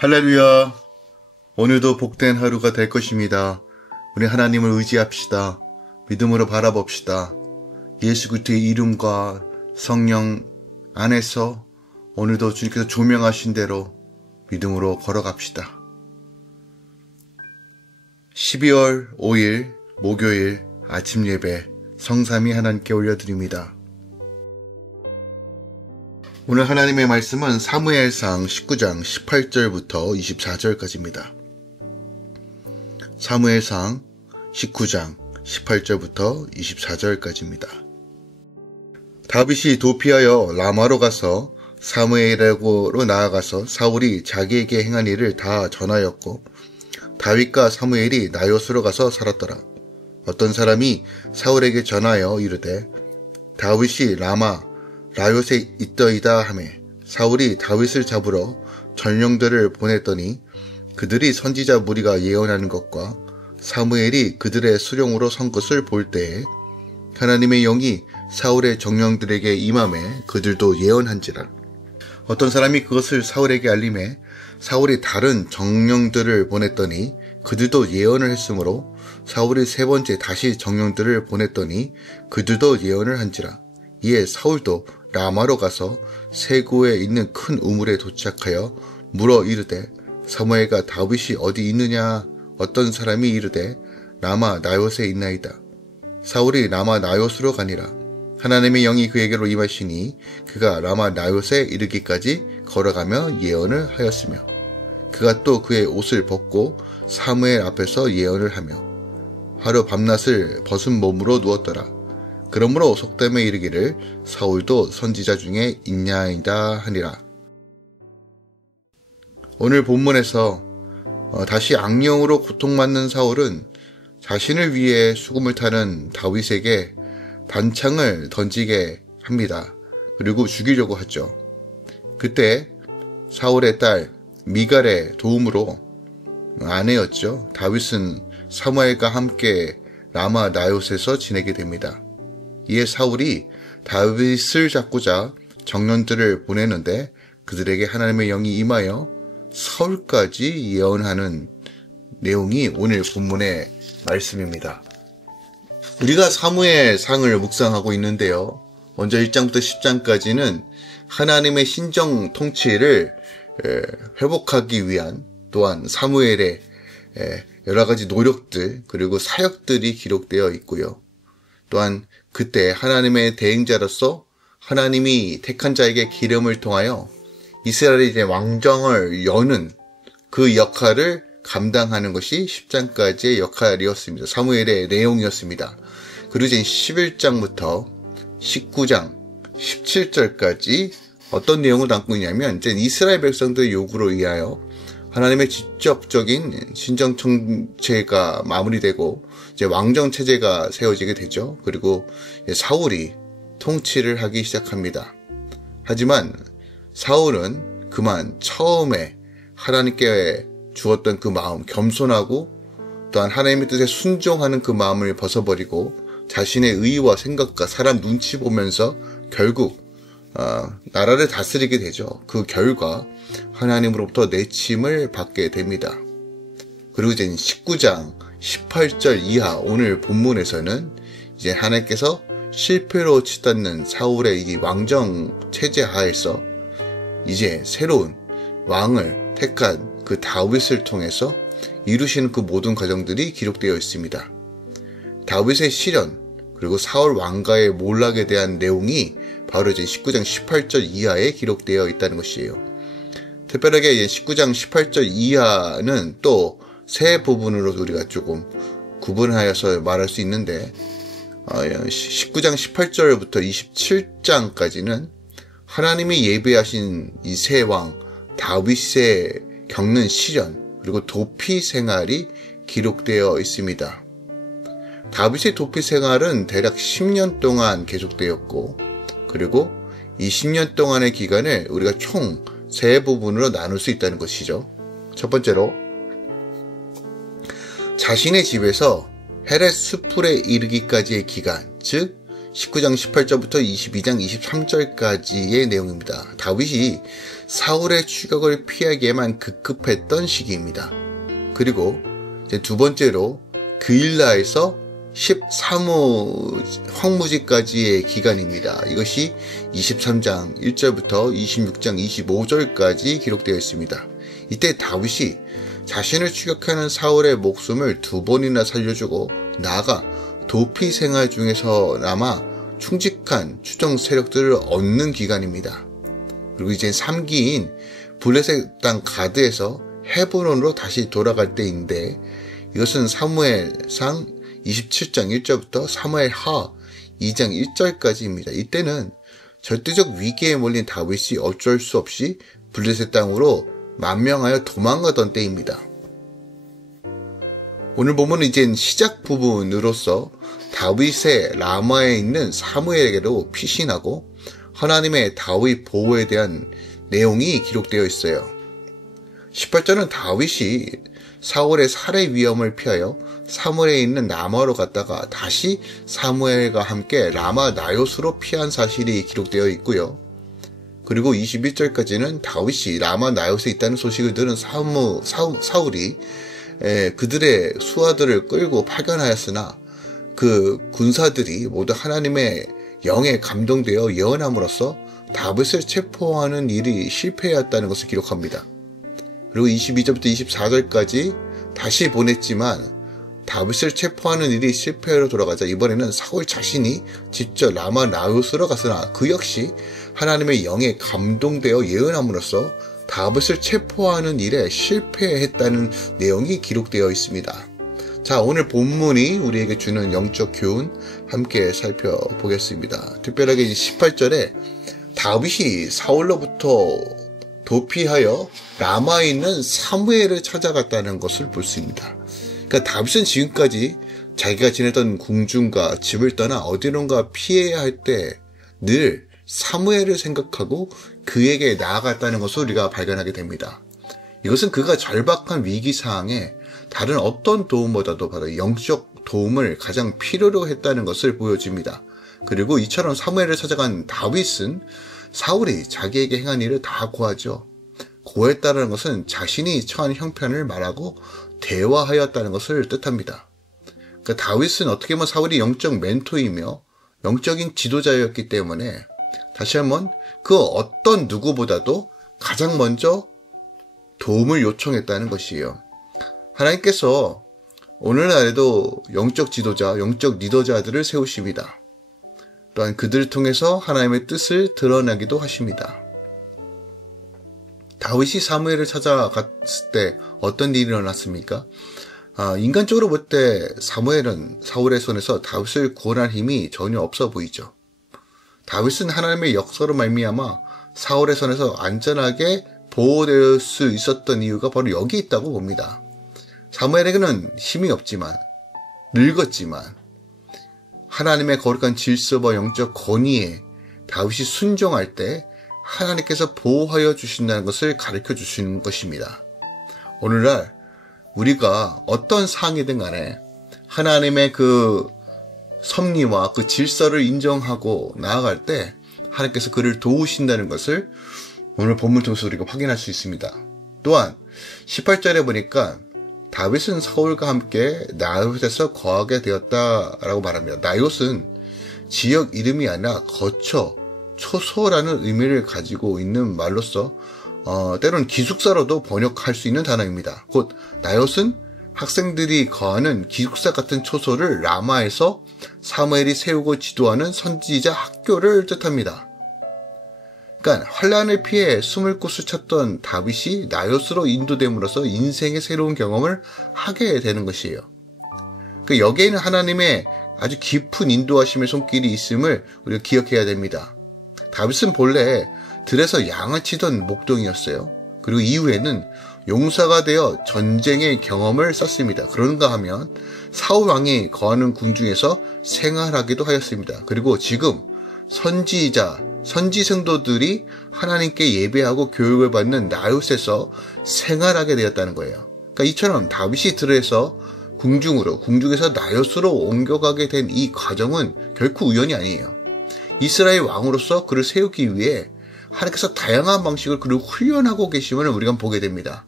할렐루야. 오늘도 복된 하루가 될 것입니다. 우리 하나님을 의지합시다. 믿음으로 바라봅시다. 예수 그리스도의 이름과 성령 안에서 오늘도 주님께서 조명하신 대로 믿음으로 걸어갑시다. 12월 5일 목요일 아침 예배 성삼위 하나님께 올려드립니다. 오늘 하나님의 말씀은 사무엘상 19장 18절부터 24절까지입니다. 사무엘상 19장 18절부터 24절까지입니다. 다윗이 도피하여 라마로 가서 사무엘에게로 나아가서 사울이 자기에게 행한 일을 다 전하였고 다윗과 사무엘이 나요스로 가서 살았더라. 어떤 사람이 사울에게 전하여 이르되 다윗이 라요스에 있더이다 하매 사울이 다윗을 잡으러 전령들을 보냈더니 그들이 선지자 무리가 예언하는 것과 사무엘이 그들의 수령으로 선 것을 볼 때에 하나님의 영이 사울의 정령들에게 임함에 그들도 예언한지라. 어떤 사람이 그것을 사울에게 알림해 사울이 다른 정령들을 보냈더니 그들도 예언을 했으므로 사울이 세 번째 다시 정령들을 보냈더니 그들도 예언을 한지라. 이에 사울도 라마로 가서 세구에 있는 큰 우물에 도착하여 물어 이르되 사무엘과 다윗이 어디 있느냐. 어떤 사람이 이르되 라마 나요스에 있나이다. 사울이 라마 나요스로 가니라. 하나님의 영이 그에게로 임하시니 그가 라마 나요스에 이르기까지 걸어가며 예언을 하였으며 그가 또 그의 옷을 벗고 사무엘 앞에서 예언을 하며 하루 밤낮을 벗은 몸으로 누웠더라. 그러므로 속담에 이르기를 사울도 선지자 중에 있냐이다 하니라. 오늘 본문에서 다시 악령으로 고통받는 사울은 자신을 위해 수금을 타는 다윗에게 단창을 던지게 합니다. 그리고 죽이려고 하죠. 그때 사울의 딸 미갈의 도움으로 아내였죠. 다윗은 사무엘과 함께 라마 나요스에서 지내게 됩니다. 이에 사울이 다윗을 잡고자 정령들을 보내는데 그들에게 하나님의 영이 임하여 사울까지 예언하는 내용이 오늘 본문의 말씀입니다. 우리가 사무엘상을 묵상하고 있는데요. 먼저 1장부터 10장까지는 하나님의 신정 통치를 회복하기 위한 또한 사무엘의 여러 가지 노력들 그리고 사역들이 기록되어 있고요. 또한 그때 하나님의 대행자로서 하나님이 택한 자에게 기름을 통하여 이스라엘의 이제 왕정을 여는 그 역할을 감당하는 것이 10장까지의 역할이었습니다. 사무엘의 내용이었습니다. 그리고 이제 11장부터 19장 17절까지 어떤 내용을 담고 있냐면 이제 이스라엘 백성들의 요구로 의하여 하나님의 직접적인 신정 통치가 마무리되고 이제 왕정 체제가 세워지게 되죠. 그리고 사울이 통치를 하기 시작합니다. 하지만 사울은 그만 처음에 하나님께 주었던 그 마음, 겸손하고 또한 하나님의 뜻에 순종하는 그 마음을 벗어버리고 자신의 의와 생각과 사람 눈치 보면서 결국 나라를 다스리게 되죠. 그 결과 하나님으로부터 내침을 받게 됩니다. 그리고 이제 19장 18절 이하 오늘 본문에서는 이제 하나님께서 실패로 치닫는 사울의 이 왕정 체제 하에서 이제 새로운 왕을 택한 그 다윗을 통해서 이루시는 그 모든 과정들이 기록되어 있습니다. 다윗의 시련 그리고 사울 왕가의 몰락에 대한 내용이 바로 이제 19장 18절 이하에 기록되어 있다는 것이에요. 특별하게 19장 18절 이하는 또 세 부분으로 우리가 조금 구분하여서 말할 수 있는데 19장 18절부터 27장까지는 하나님이 예비하신 이 세 왕 다윗의 겪는 시련 그리고 도피 생활이 기록되어 있습니다. 다윗의 도피 생활은 대략 10년 동안 계속되었고 그리고 이 10년 동안의 기간을 우리가 총 세 부분으로 나눌 수 있다는 것이죠. 첫 번째로 자신의 집에서 헤렛 수풀에 이르기까지의 기간, 즉 19장 18절부터 22장 23절까지의 내용입니다. 다윗이 사울의 추격을 피하기에만 급급했던 시기입니다. 그리고 이제 두 번째로 그일라에서 13호 황무지까지의 기간입니다. 이것이 23장 1절부터 26장 25절까지 기록되어 있습니다. 이때 다윗이 자신을 추격하는 사울의 목숨을 두 번이나 살려주고 나아가 도피 생활 중에서나마 충직한 추종 세력들을 얻는 기간입니다. 그리고 이제 3기인 블레셋 땅 가드에서 헤브론으로 다시 돌아갈 때인데 이것은 사무엘상 27장 1절부터 사무엘하 2장 1절까지입니다. 이때는 절대적 위기에 몰린 다윗이 어쩔 수 없이 블레셋 땅으로 만명하여 도망가던 때입니다. 오늘 보면 이젠 시작 부분으로서 다윗의 라마에 있는 사무엘에게로 피신하고 하나님의 다윗 보호에 대한 내용이 기록되어 있어요. 18절은 다윗이 사울의 살해 위험을 피하여 사무엘에 있는 라마로 갔다가 다시 사무엘과 함께 라마 나요스로 피한 사실이 기록되어 있고요. 그리고 21절까지는 다윗이 라마 나요스에 있다는 소식을 들은 사울이 그들의 수하들을 끌고 파견하였으나 그 군사들이 모두 하나님의 영에 감동되어 예언함으로써 다윗을 체포하는 일이 실패하였다는 것을 기록합니다. 그리고 22절부터 24절까지 다시 보냈지만 다윗을 체포하는 일이 실패로 돌아가자 이번에는 사울 자신이 직접 라마 나요스로 갔으나 그 역시 하나님의 영에 감동되어 예언함으로써 다윗을 체포하는 일에 실패했다는 내용이 기록되어 있습니다. 자, 오늘 본문이 우리에게 주는 영적 교훈 함께 살펴보겠습니다. 특별하게 18절에 다윗이 사울로부터 도피하여 라마에 있는 사무엘을 찾아갔다는 것을 볼 수 있습니다. 그러니까 다윗은 지금까지 자기가 지내던 궁중과 집을 떠나 어디론가 피해야 할 때 늘 사무엘을 생각하고 그에게 나아갔다는 것을 우리가 발견하게 됩니다. 이것은 그가 절박한 위기 상황에 다른 어떤 도움보다도 바로 영적 도움을 가장 필요로 했다는 것을 보여줍니다. 그리고 이처럼 사무엘을 찾아간 다윗은 사울이 자기에게 행한 일을 다 고하죠. 고했다는 것은 자신이 처한 형편을 말하고 대화하였다는 것을 뜻합니다. 그러니까 다윗은 어떻게 보면 사울이 영적 멘토이며 영적인 지도자였기 때문에 다시 한번 그 어떤 누구보다도 가장 먼저 도움을 요청했다는 것이에요. 하나님께서 오늘날에도 영적 지도자, 영적 리더자들을 세우십니다. 또한 그들을 통해서 하나님의 뜻을 드러나기도 하십니다. 다윗이 사무엘을 찾아갔을 때 어떤 일이 일어났습니까? 인간적으로 볼 때 사무엘은 사울의 손에서 다윗을 구원할 힘이 전혀 없어 보이죠. 다윗은 하나님의 역사로 말미암아 사울의 손에서 안전하게 보호될 수 있었던 이유가 바로 여기 있다고 봅니다. 사무엘에게는 힘이 없지만, 늙었지만 하나님의 거룩한 질서와 영적 권위에 다윗이 순종할 때 하나님께서 보호하여 주신다는 것을 가르쳐 주시는 것입니다. 오늘날 우리가 어떤 상황이든 간에 하나님의 그 섭리와 그 질서를 인정하고 나아갈 때 하나님께서 그를 도우신다는 것을 오늘 본문 통해서 우리가 확인할 수 있습니다. 또한 18절에 보니까 다윗은 사울과 함께 나요스에서 거하게 되었다라고 말합니다. 나요스는 지역 이름이 아니라 거처, 초소라는 의미를 가지고 있는 말로서 때로는 기숙사로도 번역할 수 있는 단어입니다. 곧 나요스는 학생들이 거하는 기숙사 같은 초소를 라마에서 사무엘이 세우고 지도하는 선지자 학교를 뜻합니다. 그러니까 환란을 피해 숨을 곳을 찾던 다윗이 나요스로 인도됨으로써 인생의 새로운 경험을 하게 되는 것이에요. 그러니까 여기에는 하나님의 아주 깊은 인도하심의 손길이 있음을 우리가 기억해야 됩니다. 다윗은 본래 들에서 양을 치던 목동이었어요. 그리고 이후에는 용사가 되어 전쟁의 경험을 쌓습니다. 그런가 하면 사울 왕이 거하는 궁중에서 생활하기도 하였습니다. 그리고 지금 선지자, 선지 성도들이 하나님께 예배하고 교육을 받는 나요스에서 생활하게 되었다는 거예요. 그러니까 이처럼 다윗이 들에서 궁중에서 나요스로 옮겨가게 된 이 과정은 결코 우연이 아니에요. 이스라엘 왕으로서 그를 세우기 위해 하나님께서 다양한 방식으로 그를 훈련하고 계심을 우리가 보게 됩니다.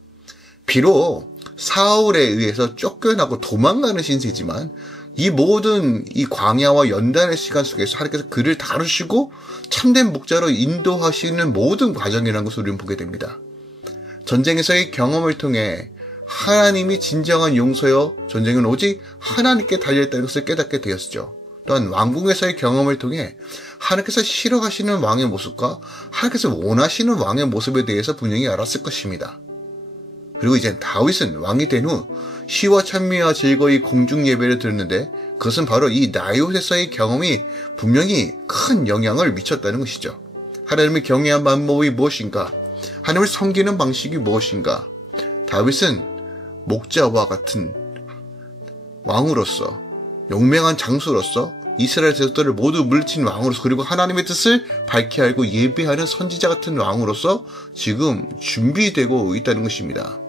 비록 사울에 의해서 쫓겨나고 도망가는 신세지만 이 모든 이 광야와 연단의 시간 속에서 하나님께서 그를 다루시고 참된 목자로 인도하시는 모든 과정이라는 것을 우리는 보게 됩니다. 전쟁에서의 경험을 통해 하나님이 진정한 용서여 전쟁은 오직 하나님께 달려있다는 것을 깨닫게 되었죠. 또한 왕궁에서의 경험을 통해 하나님께서 싫어하시는 왕의 모습과 하나님께서 원하시는 왕의 모습에 대해서 분명히 알았을 것입니다. 그리고 이제 다윗은 왕이 된 후 시와 찬미와 즐거이 공중 예배를 드렸는데 그것은 바로 이 나요에서의 경험이 분명히 큰 영향을 미쳤다는 것이죠. 하나님을 경외한 방법이 무엇인가? 하나님을 섬기는 방식이 무엇인가? 다윗은 목자와 같은 왕으로서, 용맹한 장수로서 이스라엘 제국들을 모두 물리친 왕으로서, 그리고 하나님의 뜻을 밝히 알고 예배하는 선지자 같은 왕으로서 지금 준비되고 있다는 것입니다.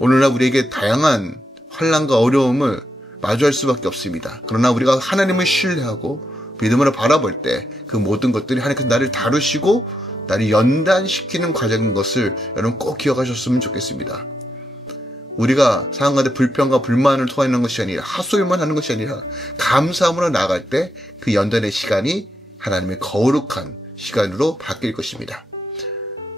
오늘날 우리에게 다양한 환난과 어려움을 마주할 수밖에 없습니다. 그러나 우리가 하나님을 신뢰하고 믿음으로 바라볼 때 그 모든 것들이 하나님께서 나를 다루시고 나를 연단시키는 과정인 것을 여러분 꼭 기억하셨으면 좋겠습니다. 우리가 상황 가운데 불평과 불만을 토하는 것이 아니라 하소연만 하는 것이 아니라 감사함으로 나아갈 때 그 연단의 시간이 하나님의 거룩한 시간으로 바뀔 것입니다.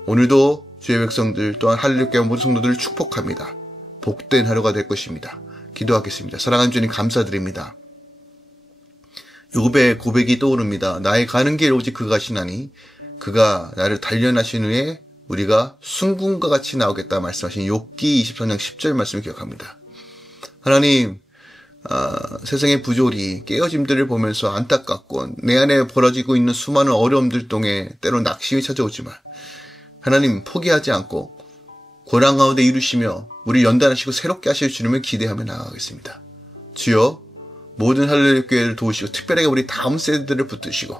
오늘도 주의 백성들 또한 할렐루야 모든 성도들을 축복합니다. 복된 하루가 될 것입니다. 기도하겠습니다. 사랑하는 주님 감사드립니다. 욥의 고백이 떠오릅니다. 나의 가는 길 오직 그가 하시나니 그가 나를 단련하신 후에 우리가 순금과 같이 나오겠다 말씀하신 욥기 23장 10절 말씀을 기억합니다. 하나님, 세상의 부조리, 깨어짐들을 보면서 안타깝고 내 안에 벌어지고 있는 수많은 어려움들 동에 때로 낙심이 찾아오지만 하나님 포기하지 않고 고난 가운데 이루시며 우리 연단하시고 새롭게 하실 주님을 기대하며 나아가겠습니다. 주여 모든 할렐루야 교회를 도우시고 특별하게 우리 다음 세대들을 붙드시고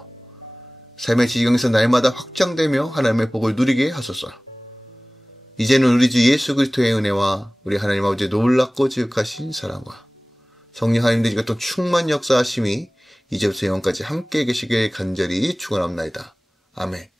삶의 지경에서 날마다 확장되며 하나님의 복을 누리게 하소서. 이제는 우리 주 예수 그리스도의 은혜와 우리 하나님 아버지의 놀랍고 지극하신 사랑과 성령 하나님의 또 충만 역사하심이 이제부터 영원까지 함께 계시길 간절히 축원합나이다. 아멘.